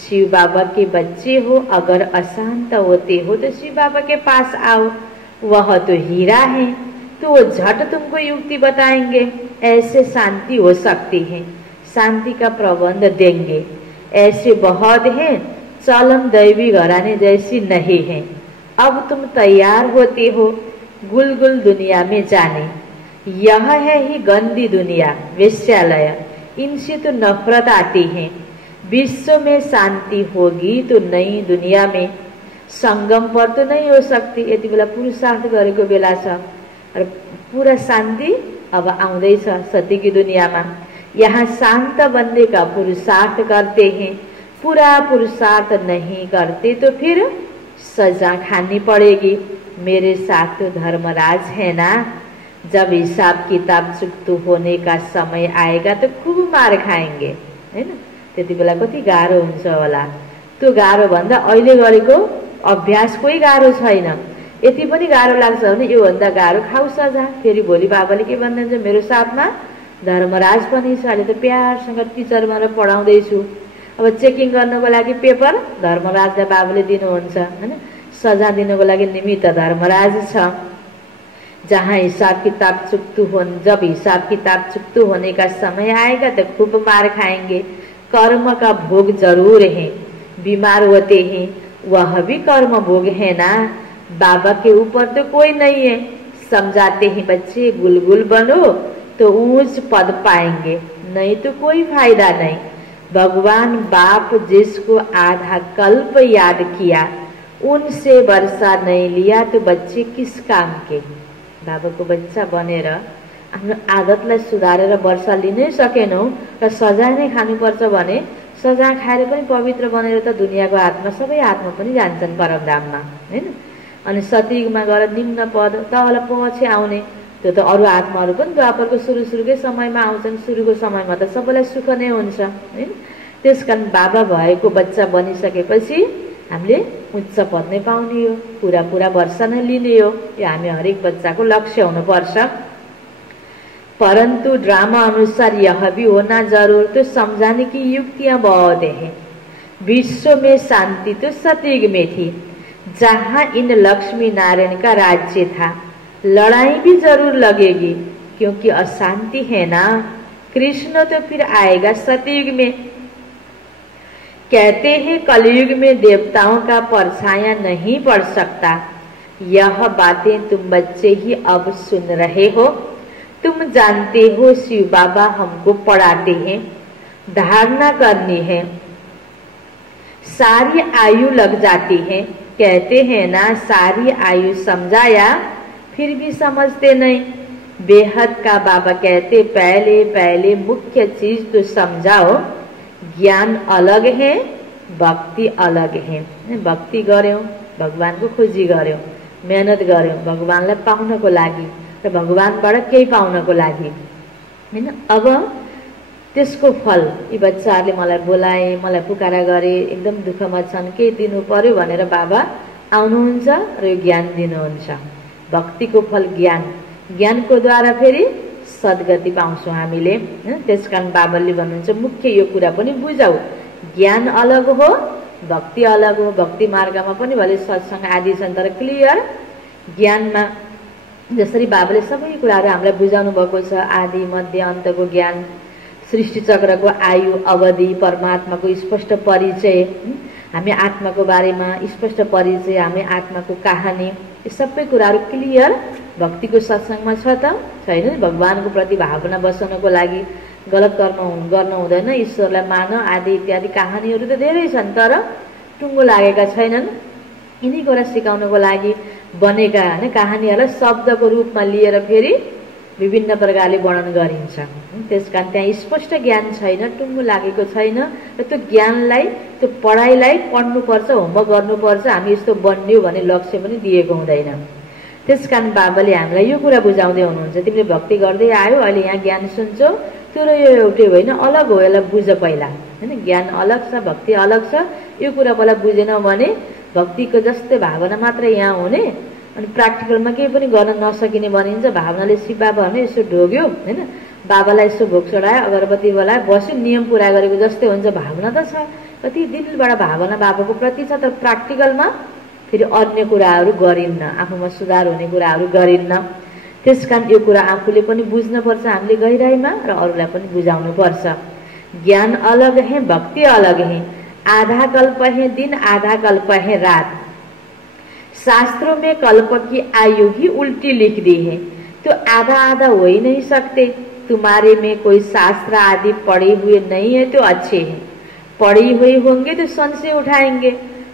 शिव बाबा के बच्चे हो, अगर अशांत होते हो तो शिव बाबा के पास आओ, वह तो हीरा है, तो वो झट तुमको युक्ति बताएंगे, ऐसे शांति हो सकती है, शांति का प्रबंध देंगे। ऐसे बहुत है, चलन दैवी घराने जैसी नहीं है। अब तुम तैयार होते हो गुलगुल दुनिया में जाने। यह है ही गंदी दुनिया, वेश्यालय, इनसे तो नफरत आती है। विश्व में शांति होगी तो नई दुनिया में संगम पर तो नहीं हो सकती। यति बेला पुरुषार्थ गरेको बेला छ र पूरा शान्ति अब आउँदैछ सती की दुनियामा। यहाँ शांत बनने का पुरुषार्थ करते हैं, पूरा पुरुषार्थ नहीं करते तो फिर सजा खानी पड़ेगी। मेरे साथ तो धर्मराज है ना, जब हिसाब किताब चुकतु होने का समय आएगा तो खूब मार खाएंगे, हैन? त्यति बेला कति गाह्रो हुन्छ होला। त्यो गाह्रो भन्दा अहिले गरेको अभ्यास कोही गाह्रो छैन। यति पनि गाह्रो लाग्छ भने योभन्दा गाह्रो खाऊ सजा। फेरि भोलि बाबाले के भन्नुहुन्छ, मेरो साथमा धर्मराज पनि छ, अहिले त प्यारसँग टिचर भनेर पढाउँदैछु। अब चेकिङ गर्नको लागि पेपर धर्मराजलाई बाबाले दिनुहुन्छ, हैन? सजा दिनको लागि निमित्त धर्मराज छ। जहाँ हिसाब किताब चुकतु हो, जब हिसाब किताब चुकतु होने का समय आएगा तो खूब मार खाएंगे। कर्म का भोग जरूर है, बीमार होते हैं वह भी कर्म भोग है ना। बाबा के ऊपर तो कोई नहीं है, समझाते हैं बच्चे गुलगुल बनो तो ऊंच पद पाएंगे, नहीं तो कोई फायदा नहीं। भगवान बाप जिसको आधा कल्प याद किया, उनसे वर्षा नहीं लिया तो बच्चे किस काम के। बाबाको बच्चा बनेर आफ्नो आदतलाई सुधारेर वर्षा लिनै सकेनौं र सजाय नै खानुपर्छ भने सजाय खाएर पनि पवित्र बनेर त दुनियाँको आत्मा सबै आत्मा पनि जान्छन् परमधाममा, हैन? अनि सतयुगमा गएर निम्न पद तल पछि आउने त्यो त अरू आत्माहरू पनि द्वापरको सुरुकै समयमा आउँछन्। सुरुको समयमा त सबैलाई सुख नै हुन्छ, हैन? त्यसकारण बाबा भएको बच्चा बनिसकेपछि हामीले उच्च पद नै पाउने हो, पूरा वर्षा नै लिने हो। यो हामी हरेक बच्चाको लक्ष्य हुनुपर्छ। परंतु ड्रामा अनुसार यह भी होना जरूर, तो समझाने की युक्तियां बहुत हैं। विश्व में शांति तो सतयुग में थी, जहां इन लक्ष्मी नारायण का राज्य था। लड़ाई भी जरूर लगेगी क्योंकि अशांति है ना। कृष्ण तो फिर आएगा सतयुग में। कहते हैं कलयुग में देवताओं का परछाया नहीं पड़ सकता। यह बातें तुम बच्चे ही अब सुन रहे हो। तुम जानते हो शिव बाबा हमको पढ़ाते हैं, धारणा करनी है, सारी आयु लग जाती है। कहते हैं ना, सारी आयु समझाया फिर भी समझते नहीं। बेहद का बाबा कहते, पहले पहले मुख्य चीज तो समझाओ, ज्ञान अलग है, भक्ति अलग है। भक्ति गर्यो, भगवानको खोजी गर्यो, मेहनत गर्यो भगवानलाई पाउनको लागि र भगवानबाट केही पाउनको लागि, हैन। अब त्यसको फल यी बच्चाहरूले मलाई बोलाए, मलाई पुकारा गरे, एकदम दुःखमा छन्, केही दिनु पर्यो भनेर बाबा आउनुहुन्छ र यो ज्ञान दिनुहुन्छ। भक्तिको फल ज्ञान, ज्ञानको द्वारा फेरि सद्गति पाउँछौँ हामीले। त्यसकारण बाबाले भन्नुहुन्छ मुख्य यो कुरा पनि बुझाऊ, ज्ञान अलग हो, भक्ति अलग हो। भक्ति मार्गमा पनि भले सत्संग आदि छन्, तर क्लियर ज्ञानमा जसरी बाबाले सबै कुराहरू हामीलाई बुझाउनु भएको छ, आदि मध्य अन्तको ज्ञान, सृष्टि चक्रको आयु अवधि, परमात्माको स्पष्ट परिचय, हामी आत्माको बारेमा स्पष्ट परिचय, हामी आत्माको कहानी, यो सबै कुराहरू क्लियर भक्तिको सत्सङ्गमा छ त छैन। भगवानको प्रति भावना बसाउनको लागि गलत गर्न हुँदैन, ईश्वरलाई मान आदि इत्यादि कहानीहरू त धेरै छन्, तर टुङ्गो लागेका छैनन्। यिनी कुरा सिकाउनको लागि बनेका हैन कहानीहरूलाई शब्दको रूपमा लिएर फेरि विभिन्न प्रकारले वर्णन गरिन्छ। त्यसकारण त्यहाँ स्पष्ट ज्ञान छैन, टुङ्गो लागेको छैन, र त्यो ज्ञानलाई, त्यो पढाइलाई पढ्नुपर्छ, होमवर्क गर्नुपर्छ, हामी यस्तो बन्यो भन्ने लक्ष्य पनि दिएको हुँदैन। त्यसकारण बाबाले हामीलाई यो कुरा बुझाउँदै हुनुहुन्छ, तिमीले भक्ति गर्दै आयो, अहिले यहाँ ज्ञान सुन्छौ, तर यो एउटै होइन, अलग हो, यसलाई बुझ पहिला, हैन। ज्ञान अलग छ, भक्ति अलग छ। यो कुरा पहिला बुझेन भने भक्तिको जस्तै भावना मात्र यहाँ हुने, अनि प्र्याक्टिकलमा केही पनि गर्न नसकिने बनिन्छ। भावनाले शिव बाबा भने यसो ढोग्यो, हैन, बाबालाई यसो भोग चढायो, अगरबत्ती बोलायो, बस्यो, नियम पुरा गरेको जस्तै हुन्छ। भावना त छ, कति दिनबाट भावना बाबाको प्रति छ, तर प्र्याक्टिकलमा फेरि अन्य कुराहरू गरिन्न, आफूमा सुधार हुने कुराहरू गरिन्न। त्यसकारण यो कुरा आफूले पनि बुझ्नुपर्छ हामीले गहिराइमा, र अरूलाई पनि बुझाउनुपर्छ। ज्ञान अलग है, भक्ति अलग है। आधा कल्प है दिन, आधा कल्प है रात। शास्त्रों में कल्प की आयु ही उल्टी लिख दी है, तो आधा आधा हो ही नहीं सकते। तुम्हारे में कोई शास्त्र आदि पढ़े हुए नहीं है तो अच्छे हैं, पढ़ी हुई होंगे तो संशय उठाएंगे,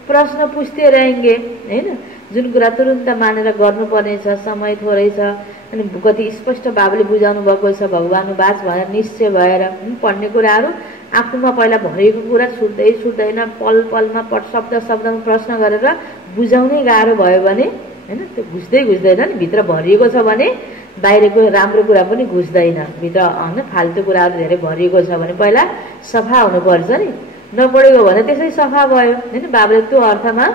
प्रश्न पूछते रहेंगे, हैन। जुन कुरा तुरुन्त मानेर गर्नुपर्ने छ, समय थोरै छ, अनि कति स्पष्ट बाबुले बुझाउनु भएको छ, भगवानुवाच भनेर निश्चय भएर पढ्ने कुराहरू आफूमा पहिला भरेको कुरा छुट्दै छुट्दैन, पल पलमा शब्द शब्दमा प्रश्न गरेर बुझाउनै गाह्रो भयो भने, हैन, त्यो घुस्दैन नि। भित्र भरिएको छ भने बाहिरको राम्रो कुरा पनि घुस्दैन, भित्र हैन फाल्तु कुराहरू धेरै भरिएको छ भने पहिला सफा हुनुपर्छ नि। नपढेको भने त्यसै सफा भयो, हैन। बाबुले त्यो अर्थमा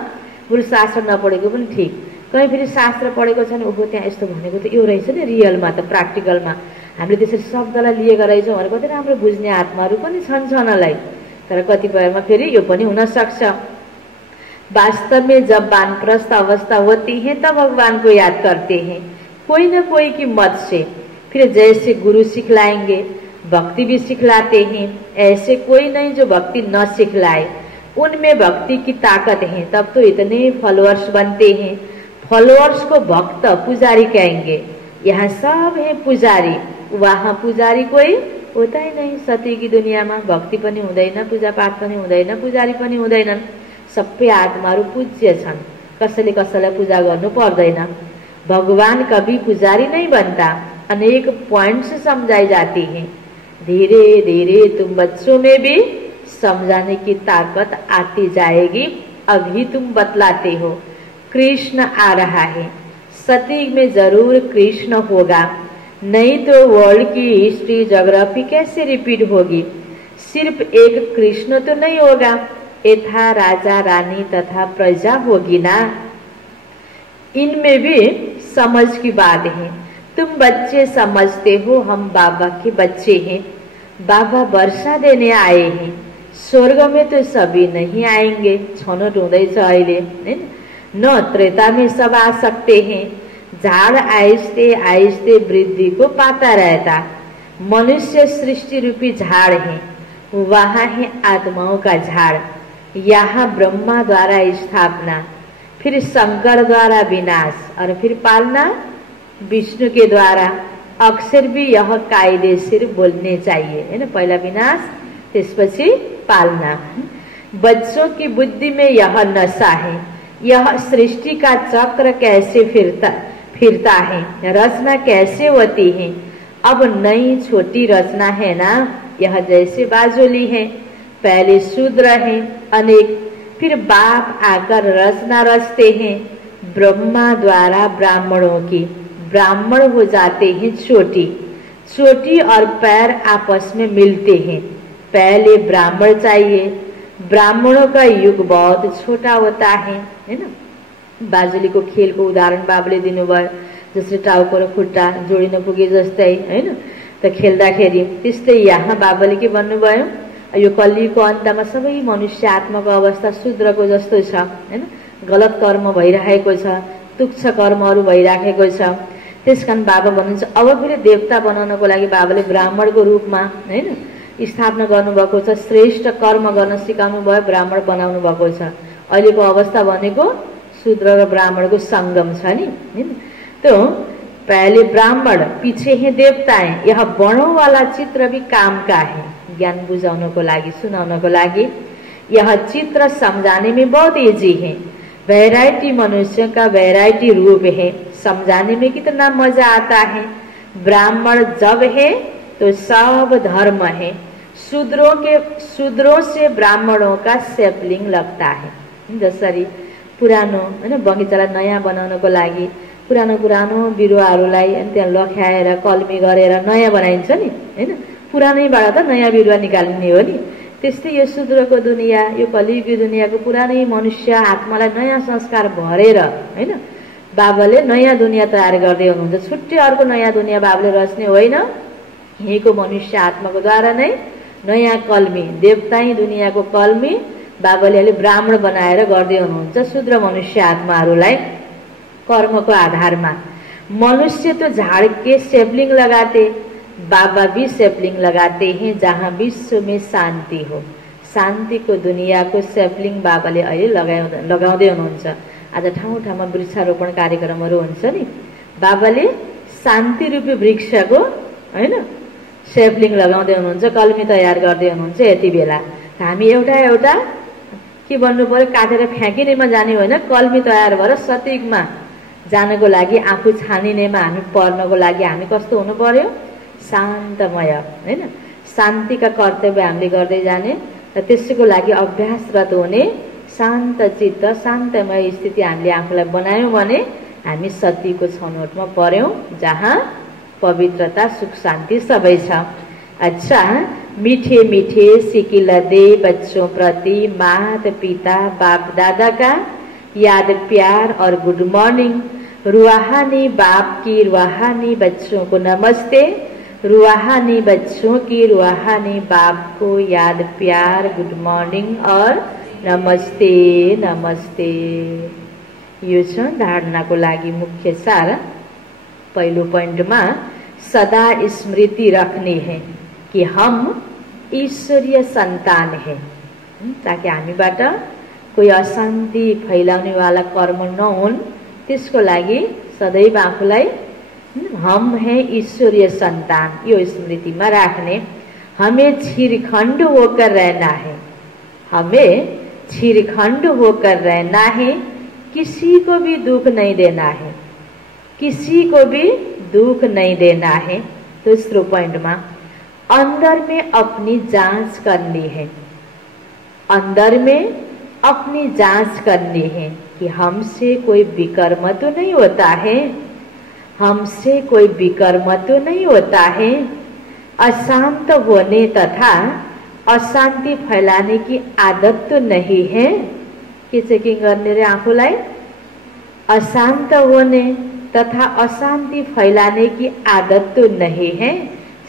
बरु शास्त्र नपढेको पनि ठिक, कहीँ फेरि शास्त्र पढेको छ भने ओहो त्यहाँ यस्तो भनेको त यो रहेछ नि, रियलमा त प्र्याक्टिकलमा हामीले त्यसरी शब्दलाई लिएका रहेछौँ भनेर कति राम्रो बुझ्ने आत्माहरू पनि छन् छनलाई, तर कतिपयमा फेरि यो पनि हुन सक्छ। वास्तव में जब वानप्रस्थ अवस्था होती है तब भगवान को याद करते हैं, कोई न कोई की मत से। फिर जैसे गुरु सिखलाएंगे भक्ति भी सिखलाते हैं, ऐसे कोई नहीं जो भक्ति न सिखलाए। उनमें भक्ति की ताकत है, तब तो इतने फॉलोअर्स बनते हैं। फॉलोअर्स को भक्त पुजारी कहेंगे, यहाँ सब है पुजारी, वहाँ पुजारी कोई होता ही नहीं। सती की दुनिया में भक्ति पनि हुँदैन, पूजा पाठ पनि हुँदैन, पुजारी पनि हुँदैनन्, सबै आत्माहरू पूज्य छन्, कसैले कसैलाई पूजा गर्नु पर्दैन। भगवान कभी पुजारी नहीं बनता, अनेक पॉइंट्स समझाई जाती हैं। धीरे धीरे तुम बच्चों में भी समझाने की ताकत आती जाएगी, अभी तुम बतलाते हो कृष्ण आ रहा है, सती में जरूर कृष्ण होगा, नहीं तो वर्ल्ड की हिस्ट्री ज्योग्राफी कैसे रिपीट होगी। सिर्फ एक कृष्ण तो नहीं होगा, यथा राजा रानी तथा प्रजा होगी ना। इनमें भी समझ की बात है। तुम बच्चे समझते हो हम बाबा के बच्चे हैं, बाबा वर्षा देने आए हैं, स्वर्ग में तो सभी नहीं आएंगे। छनौट हुँदैछ अहिले, न त्रेता में सब आ सकते हैं। झाड़ आहिस्ते आहिस्ते वृद्धि को पाता रहता, मनुष्य सृष्टि रूपी झाड़ है, वहाँ है आत्माओं का झाड़। यहाँ ब्रह्मा द्वारा स्थापना, फिर शंकर द्वारा विनाश, और फिर पालना विष्णु के द्वारा। अक्षर भी यह कायदेशीर बोलने चाहिए, है ना। पहला विनाश, त्यसपछि पालना। बच्चों की बुद्धि में यह नशा है, यह सृष्टि का चक्र कैसे फिरता है, रचना कैसे होती है। अब नई छोटी रचना है ना, यह जैसे बाजोली है। पहले शूद्र है अनेक, फिर बाप आकर रचना रचते हैं ब्रह्मा द्वारा ब्राह्मणों की। ब्राह्मण हो जाते हैं छोटी, चोटी और पैर आपस में मिलते हैं। पहले ब्राह्मण चाहिए। ब्राह्मणों का युग बहुत छोटा होता है ना। बाजुलीको खेलको उदाहरण बाबुले दिनुभयो, जसले टाउको र खुट्टा जोडिन पुगे जस्तै, हैन। त खेल्दाखेरि त्यस्तै यहाँ बाबाले के भन्नुभयो, यो कलियुगको अन्तमा सबै मनुष्य आत्माको अवस्था शूद्रको जस्तो छ, हैन। गलत कर्म भइरहेको छ, तुच्छ कर्महरू भइराखेको छ। त्यसकारण बाबा भन्नुहुन्छ अब फेरि देवता बनाउनको लागि बाबाले ब्राह्मणको रूपमा, हैन, स्थापना गर्नुभएको छ। श्रेष्ठ कर्म गर्न सिकाउनु भयो, ब्राह्मण बनाउनु भएको छ। अहिलेको अवस्था भनेको शूद्र र ब्राह्मणको संगम छ नि, हैन। तो पहले ब्राह्मण, पीछे है देवताएं। यह बणों वाला चित्र भी काम का है, ज्ञान बुझाउनको लागि, सुनाउनको लागि। यह चित्र समझाने में बहुत इजी है। वैरायटी मनुष्य का वैरायटी रूप है, समझाने में कितना मजा आता है। ब्राह्मण जब है तो सब धर्म है। शूद्रों से ब्राह्मणों का सेपलिंग लगता है। जसरी पुरानो, हैन, बगैँचालाई नयाँ बनाउनको लागि पुरानो बिरुवाहरूलाई त्यहाँ लख्याएर कलमी गरेर नयाँ बनाइन्छ नि, हैन। पुरानैबाट त नयाँ बिरुवा निकाल्ने हो नि। त्यस्तै यो शूद्रको दुनियाँ, यो कलियुगी दुनियाँको पुरानै मनुष्य आत्मालाई नयाँ संस्कार भरेर, हैन, बाबाले नयाँ दुनियाँ तयार गर्दै हुनुहुन्छ। छुट्टै अर्को नयाँ दुनियाँ बाबाले रच्ने होइन। यहीँको मनुष्य आत्माको द्वारा नै नयाँ कल्मी, देवताई दुनियाँको कल्मी बाबाले अहिले ब्राह्मण बनाएर गर्दै हुनुहुन्छ शूद्र मनुष्य आत्माहरूलाई कर्मको आधारमा। मनुष्य तो झाड़ के सेपलिंग लगाते, बाबा भी सेपलिंग लगाते हैं जहाँ विश्व में शान्ति हो। शान्तिको दुनियाँको सेपलिङ बाबाले अहिले लगाउँदै हुनुहुन्छ। आज ठाउँ ठाउँमा वृक्षारोपण कार्यक्रमहरू हुन्छ नि, बाबाले शान्ति रूपी वृक्षको, हैन, सेपलिङ लगाउँदै हुनुहुन्छ, कलमी तयार गर्दै हुनुहुन्छ। यति बेला हामी एउटा के भन्नु पर्यो, काटेर फ्याँकिनेमा जाने होइन, कलमी तयार भएर सटीकमा जानको लागि, आफू छानिनेमा हामी पर्नको लागि हामी कस्तो हुनु पर्यो, शान्तमय, हैन। शान्तिका कर्तव्य हामीले गर्दै जाने र त्यसैको लागि अभ्यासरत हुने, शान्त चित्त शान्तमय स्थिति हामीले आफूलाई बनायौँ भने हामी सतीको छनौटमा पर्यौँ, जहाँ पवित्रता सुख शान्ति सबै छ। अच्छा, मीठे मीठे सिकिला दे बच्चों प्रति माता पिता बाप दादा का याद प्यार और गुड मॉर्निंग। रूहानी बाप की रूहानी बच्चों को नमस्ते, रूहानी बच्चों की रूहानी बाप को याद प्यार गुड मॉर्निंग और नमस्ते नमस्ते। यो छ धारणाको लागि मुख्य सार। पहिलो पोइन्टमा सदा स्मृति रखनी है कि हम ईश्वरीय संतान है, ताकि हामीबाट कोही अशान्ति फैलाउने वाला कर्म नहुन्। त्यसको लागि सदैव आफूलाई हम है ईश्वरीय संतान यो स्मृतिमा राख्ने। हमें छिरखण्ड होकर रहना है, हमें छिरखण्ड होकर रहना है, किसी को भी दुख नहीं देना है, किसी को भी दुख नहीं देना है। दूसरो पॉइंटमा अंदर में अपनी जांच करनी है, अंदर में अपनी जांच करनी है कि हमसे कोई विकर्म तो नहीं होता है, हमसे कोई विकर्म तो नहीं होता है। अशांत होने तथा अशांति फैलाने की आदत तो नहीं है। के चेकिङ गर्ने रे आफूलाई, अशांत होने तथा अशांति फैलाने की आदत तो नहीं है।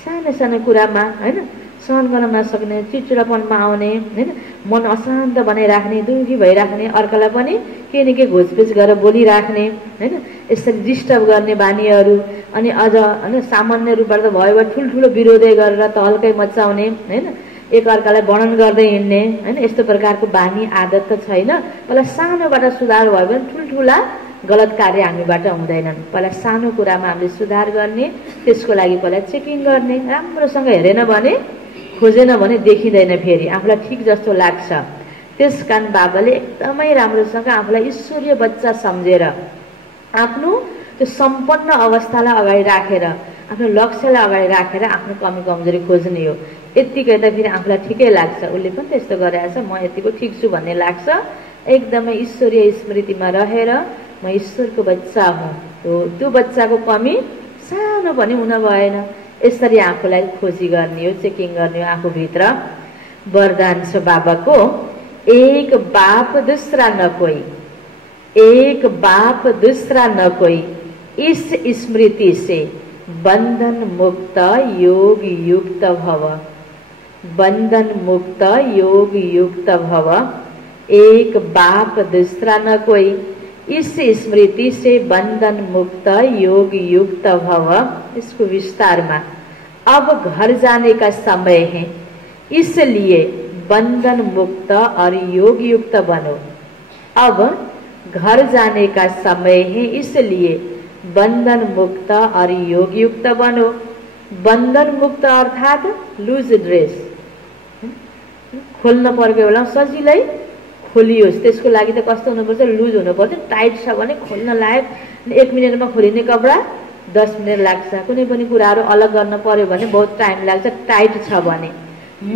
सानो सानो कुरामा, हैन, सहन गर्न नसक्ने, चिडचिडापनमा आउने, हैन, मन अशान्त बनाइराख्ने, दुखी भइराख्ने, अर्कालाई पनि के न के घोचपिच गरेर बोलिराख्ने, हैन, यसरी डिस्टर्ब गर्ने बानीहरू। अनि अझ, हैन, सामान्य रूपबाट त भयो भए ठुल्ठुलो विरोधै गरेर तहल्कै मचाउने, हैन, एक अर्कालाई वर्णन गर्दै हिँड्ने, हैन, यस्तो प्रकारको बानी आदत त छैन। मलाई सानोबाट सुधार भयो भने ठुल्ठुला गलत कार्य हामीबाट हुँदैनन्। पहिला सानो कुरामा हामीले सुधार गर्ने, त्यसको लागि पहिला चेकिङ गर्ने, राम्रोसँग हेरेन भने खोजेन भने देखिँदैन, फेरि आफूलाई ठिक जस्तो लाग्छ। त्यसकारण बाबाले एकदमै राम्रोसँग आफूलाई ईश्वरीय बच्चा सम्झेर आफ्नो त्यो सम्पन्न अवस्थालाई अगाडि राखेर, आफ्नो लक्ष्यलाई अगाडि राखेर आफ्नो कमी कमजोरी खोज्ने हो। यत्तिकै त फेरि आफूलाई ठिकै लाग्छ, उसले पनि त्यस्तो गरेछ, म यतिको ठिक छु भन्ने लाग्छ। एकदमै ईश्वरीय स्मृतिमा रहेर म ईश्वरको बच्चा हुँ, त्यो बच्चाको कमी सानो पनि हुन भएन। यसरी आफूलाई खोजी गर्ने हो, चेकिङ गर्ने हो आफूभित्र। वरदान छ बाबाको, एक बाप दूसरा न कोई, एक बाप दूसरा न कोई, इस स्मृति से बंधन मुक्त योग युक्त भव, बंधन मुक्त योग युक्त भव, एक बाप दूसरा न कोई, इस स्मृति से बंधन मुक्त योग युक्त भव। इसको विस्तार में, अब घर जाने का समय है, इसलिए बंधन मुक्त और योग युक्त बनो। अब घर जाने का समय है, इसलिए बंधन मुक्त और योग युक्त बनो। बंधन मुक्त अर्थात लुज ड्रेस, खोल्न परेको बेला सजिलै खोलियोस्। त्यसको लागि त कस्तो हुनुपर्छ, लुज हुनुपर्छ। टाइट छ भने खोल्न लायक, 1 मिनटमा खोलिने कपडा 10 मिनट लाग्छ। कुनै पनि कुराहरू अलग गर्न पर्यो भने बहुत टाइम लाग्छ। टाइट छ भने,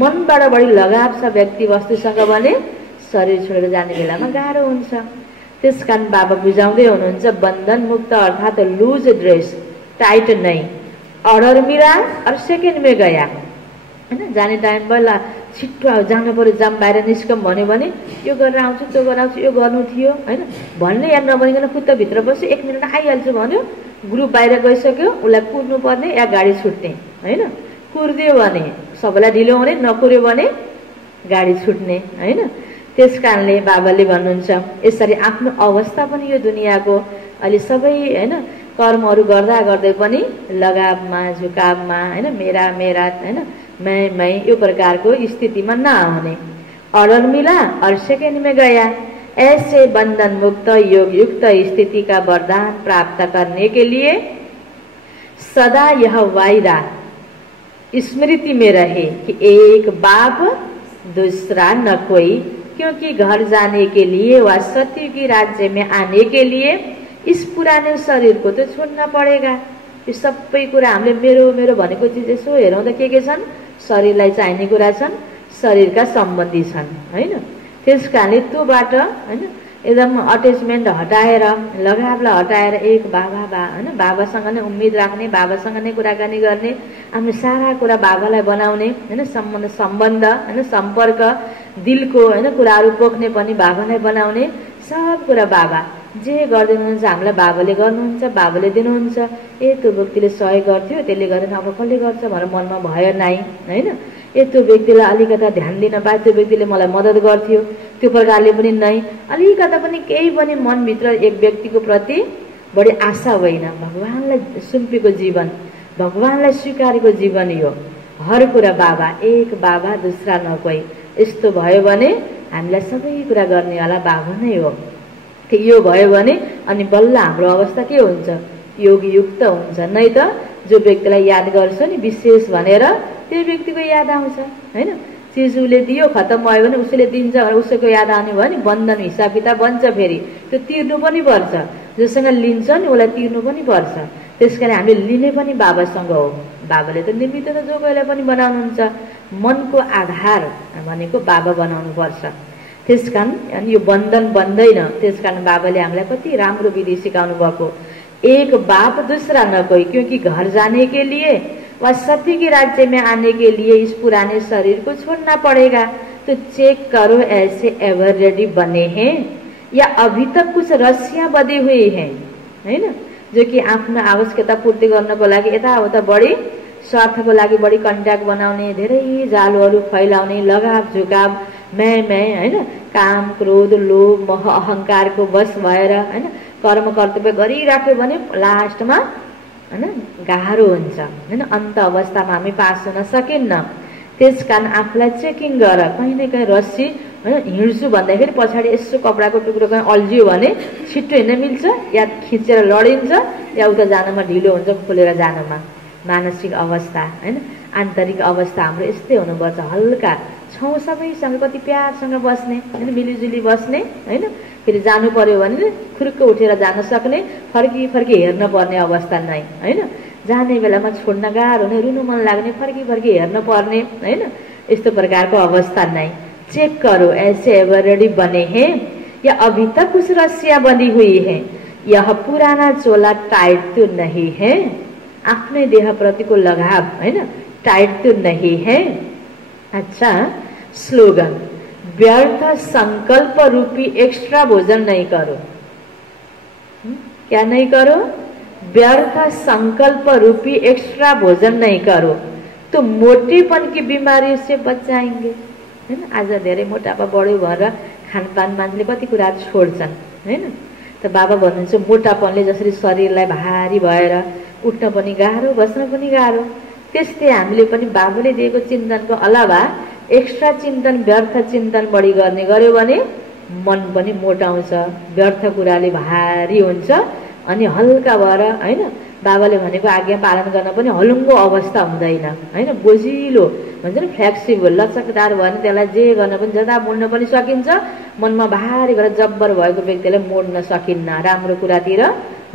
मनबाट बढी लगाव छ व्यक्ति वस्तुसँग भने शरीर छोडेर जाने बेलामा गाह्रो हुन्छ। त्यसकारण बाबा बुझाउँदै हुनुहुन्छ, बन्धन मुक्त अर्थात लुज ड्रेस, टाइट नहीं। अर्डर मिला और सेकेन्ड में गया, हैन, जाने टाइम भयो, छिट्टो जानु पर्यो, जाम बाहिर निस्कम भन्यो भने यो गरेर आउँछु, त्यो गरेर आउँछु, यो गर्नु थियो, हैन भन्ने याद नभनिकन खुट्टा भित्र बस्यो, 1 मिनट आइहाल्छु भन्यो, ग्रुप बाहिर गइसक्यो, उसलाई कुर्नु पर्ने या गाडी छुट्ने, हैन। कुर्दियो भने सबैलाई ढिलो हुने, नकुर्यो भने गाडी छुट्ने, हैन। त्यसकारणले बाबाले भन्नुहुन्छ, यसरी आफ्नो अवस्था पनि यो दुनियाँको अहिले सबै, हैन, कर्महरू गर्दा गर्दै पनि लगावमा, झुकावमा, हैन, मेरा मेरा, हैन, मैं यो प्रकारको स्थितिमा नआउने। अर्डर मिला और सेकेन्ड में गया, ऐसे बंधन मुक्त योग युक्त स्थिति का वरदान प्राप्त करने के लिए सदा यह वायदा स्मृति में रहे कि एक बाप दूसरा न कोई, क्योंकि घर जाने के लिए व सत्य की राज्य में आने के लिए इस पुराने शरीर को तो छोड़ना पड़ेगा। यो सबै कुरा हामीले मेरो मेरो भनेको चिज यसो हेरौँ त के छन्, शरीरलाई चाहिने कुरा छन्, शरीरका सम्बन्धी छन्, हैन। त्यसकारणले त्योबाट, हैन, एकदम अट्याचमेन्ट हटाएर, लगावलाई हटाएर एक बाबा हैन, बाबासँग नै उम्मेद राख्ने, बाबासँग नै कुराकानी गर्ने, आफ्नो सारा कुरा बाबालाई बनाउने, हैन, सम्बन्ध, हैन, सम्पर्क, दिलको, हैन, कुराहरू पोख्ने पनि बाबालाई बनाउने। सब कुरा बाबा जे गर्दै हुनुहुन्छ हामीलाई बाबाले गर्नुहुन्छ, बाबाले दिनुहुन्छ। त्यो व्यक्तिले सहयोग गर्थ्यो, त्यसले गर्दैन, अब कसले गर्छ भनेर मनमा भयो नै, हैन। त्यो व्यक्तिलाई अलिकता ध्यान दिन पाए, त्यो व्यक्तिले मलाई मद्दत गर्थ्यो, त्यो प्रकारले पनि नै, अलिकता पनि केही पनि मनभित्र एक व्यक्तिको प्रति बढी आशा होइन। भगवानलाई सुम्पेको जीवन, भगवानलाई स्वीकारेको जीवन यो। हर कुरा बाबा, एक बाबा दूसरा न कोही। यस्तो भयो भने हामीलाई सबै कुरा गर्नेवाला बाबा नै हो। यो भयो भने अनि बल्ल हाम्रो अवस्था के हुन्छ, योगयुक्त हुन्छ। नै त जो व्यक्तिलाई याद गर्छ नि विशेष भनेर, त्यो व्यक्तिको याद आउँछ, हैन। चिज उसले दियो, खत्तम भयो भने उसले दिन्छ भने उसको याद आउने भयो नि, बन्धन हिसाब किताब बन्छ, फेरि त्यो तिर्नु पनि पर्छ। जोसँग लिन्छ नि उसलाई तिर्नु पनि पर्छ। त्यसकारण हामीले लिने पनि बाबासँग हो। बाबाले त निमित्त त जो कोहीलाई पनि बनाउनुहुन्छ, मनको आधार भनेको बाबा बनाउनु पर्छ। त्यसकारण यो बन्धन बन्दैन। त्यसकारण बाबाले हामीलाई कति राम्रो विधि सिकाउनु भएको, एक बाप दूसरा न कोई, क्योंकि घर जाने के लिए व सत्य के राज्य में आने के लिए इस पुराने शरीर को छोड़ना पड़ेगा। तो चेक करो ऐसे एवर रेडी बने हैं या अभी तक कुछ रस्सियां बधी हुई हैं, हैन, जो कि आफ्नो आवश्यकता पूर्ति गर्नको लागि यताउता बढी स्वार्थको लागि बढी कन्ट्याक्ट बनाउने, धेरै जालुहरू फैलाउने, लगाव झुकाव, मैं हैन, काम क्रोध लोभ मोह अहंकारको वश भएर, हैन, कर्म कर्तव्य गरिराख्यो भने लास्टमा, हैन, गाह्रो हुन्छ, हैन, अन्त अवस्थामा हामी पास हुन सकिन्न। त्यसकारण आफूलाई चेकिङ गर, कहीँ न कहीँ रस्सी हैन। हिँड्छु भन्दाखेरि पछाडि यसो कपडाको टुक्रो कहीँ अल्झियो भने छिट्टो हिँड्न मिल्छ, या खिचेर लडिन्छ, या उता जानमा ढिलो हुन्छ खोलेर जानमा। मानसिक अवस्था हैन, आन्तरिक अवस्था हाम्रो यस्तै हुनुपर्छ। हल्का छौँ सबैसँग कति प्यारसँग बस्ने हैन, मिलिजुली बस्ने हैन। फेरि जानु पर्यो भने खुरुक्क उठेर जान सक्ने, फर्की फर्की हेर्न पर्ने अवस्था नै हैन। जाने बेलामा छोड्न गाह्रो हुने, रुनु मन लाग्ने, फर्की फर्की हेर्न पर्ने हैन। यस्तो प्रकारको अवस्था नै। चेक करो ऐसे एवरेडी बने हैं या अभी तक उस रस्सियाँ बंधी हुई है, यह पुराना चोला टाइट तो नहीं है। आफ्नै देह प्रतिको लगाव हैन टाइट तो नहीं है। अच्छा, स्लोगन, व्यर्थ संकल्प रूपी एक्स्ट्रा भोजन नहीं करो। क्या नहीं करो? व्यर्थ संकल्प रूपी एक्स्ट्रा भोजन नहीं करो तो मोटेपन की बीमारी से बच जाएंगे हैन। आज धेरै मोटापा बढ्यो भनेर खानपान मान्छेले कति कुरा छोड्छन् हैन। त बाबा भन्नुहुन्छ मोटापनले जसरी शरीरलाई भारी भएर उठ्न पनि गाह्रो, बस्न पनि गाह्रो, त्यस्तै हामीले पनि बाबुले दिएको चिन्तनको अलावा एक्स्ट्रा चिन्तन, व्यर्थ चिन्तन बढी गर्ने गर्यो भने मन पनि मोटाउँछ, व्यर्थ कुराले भारी हुन्छ अनि हल्का भएर हैन। बाबाले भनेको आज्ञा पालन गर्न पनि हलुङ्गो अवस्था हुँदैन हैन। बोजिलो भन्छ नि, फ्लेक्सिबल, लचकदार भयो भने त्यसलाई जे गर्न पनि, जता मोड्न पनि सकिन्छ। मनमा भारी भएर जब्बर भएको व्यक्तिलाई मोड्न सकिन्न, राम्रो कुरातिर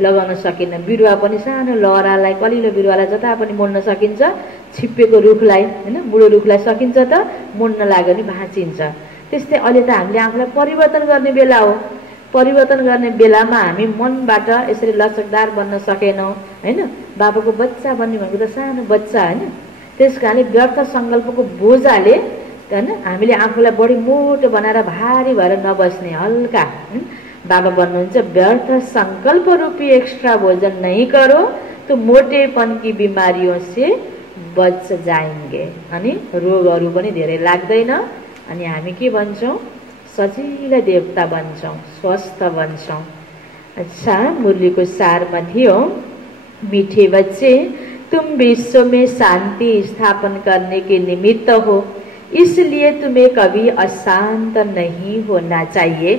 लगाउन सकिन्न। बिरुवा पनि सानो लहरालाई, कलिलो बिरुवालाई जता पनि मोड्न सकिन्छ। छिप्पेको रुखलाई हैन, बुढो रुखलाई सकिन्छ त, मोड्न लाग्यो भने भाँचिन्छ। त्यस्तै अहिले त हामीले आफूलाई परिवर्तन गर्ने बेला हो। परिवर्तन गर्ने बेलामा हामी मनबाट यसरी लचकदार बन्न सकेनौँ हैन। बाबाको बच्चा बन्ने भनेको त सानो बच्चा हैन। त्यसकारणले व्यर्थ सङ्कल्पको बोझाले हैन हामीले आफूलाई बढी मोटो बनाएर भारी भएर नबस्ने, हल्का हैन। बाबा भन्नुहुन्छ व्यर्थ संकल्प रूपी एक्स्ट्रा भोजन नहीं करो तो मोटेपन की बीमारियों से बच जाएंगे। अनि रोगहरू पनि धेरै लाग्दैन अनि हामी के बन्छौँ? सजिलै देवता बन्छौँ, स्वस्थ बन्छौँ। अच्छा, मुरलीको सारमा थियो, मीठे बच्चे तुम विश्व में शांति स्थापन करने के निमित्त हो, इसलिए तुम्हें कभी अशांत नहीं होना चाहिए।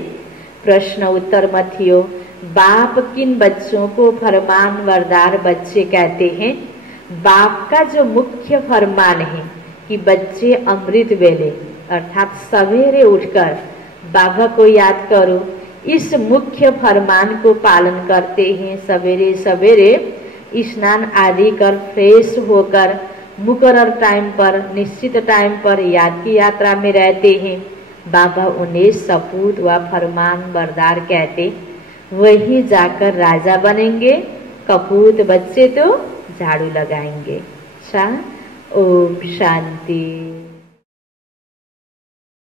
प्रश्न उत्तर में थियो, बाप किन बच्चों को फरमानबरदार बच्चे कहते हैं? बाप का जो मुख्य फरमान है कि बच्चे अमृत वेले अर्थात सवेरे उठकर बाबा को याद करो, इस मुख्य फरमान को पालन करते हैं। सवेरे सवेरे स्नान आदि कर फ्रेश होकर मुकर्रर टाइम पर, निश्चित टाइम पर याद की यात्रा में रहते हैं। बाबा उन्हें सपूत व फरमान बरदार कहते। वही जाकर राजा बनेंगे, कपूत बच्चे तो झाड़ू लगाएंगे। अच्छा, ओम शांति।